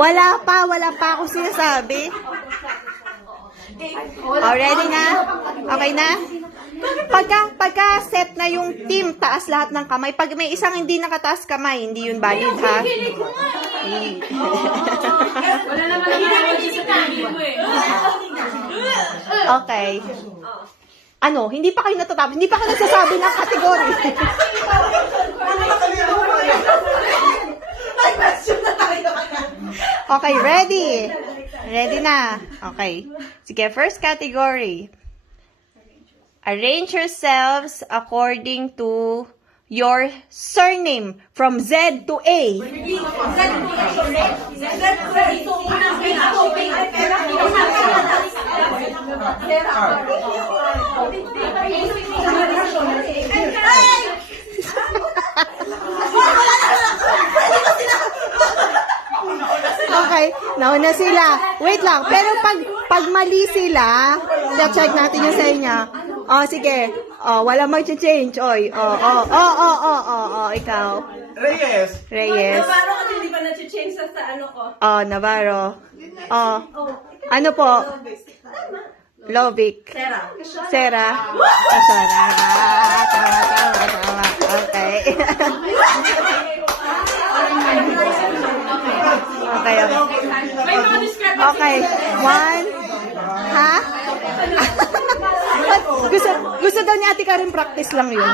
Wala pa ako sinasabi. Oh, ready na? Okay na? Pagka set na yung team, taas lahat ng kamay. Pag may isang hindi nakataas kamay, hindi yun valid, ha? Wala naman naman sa tayo mo eh. Okay. Ano? Hindi pa kayo natatapos. Hindi pa kayo nagsasabi ng category. Okay, ready? Ready na. Okay. Sige, first category. Arrange yourselves according to your surname from Z to A. Okay, nauna sila. Wait lang, pero pag mali sila, check natin yung sa inyo. Oh, sige. Oh, wala mag-change. Oy. Oh, ikaw. Reyes. Navarro kasi hindi pa na-change sa ano ko. Oh, Navarro. Oh. Ano po? Lovic. Sera. Sera. Tama. Okay. Okay. One. Ha? Gusto daw ni Ate Karen practice lang yun.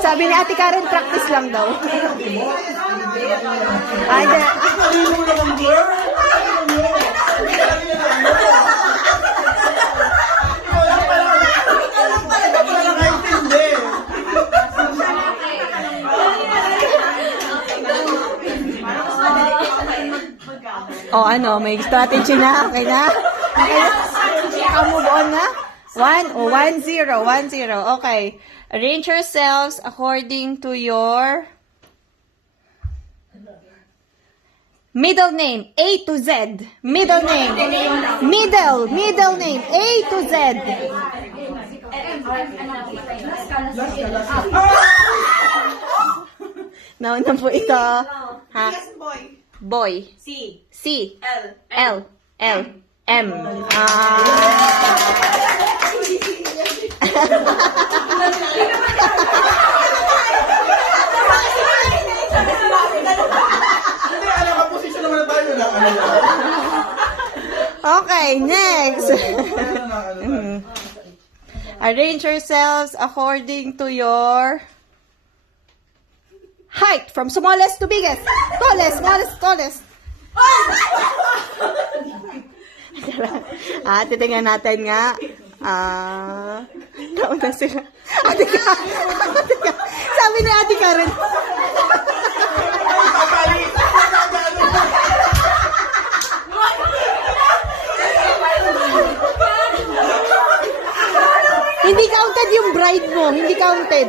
Sabi ni Ate Karen practice lang daw. Ay, oh, ano, may strategy na. Okay na? Move on na? 1-0. Okay. Arrange yourselves according to your middle name, A to Z. Middle name. Middle name, A to Z. Nauna po ito. Ha? Boy. C. L. M. Okay, next. Arrange yourselves according to your height from smallest to biggest. Tallest. Titingnan natin nga. Nauna sila. Ate Karen. Sabi ni Ate Karen. Hindi counted yung bride mo. Hindi counted.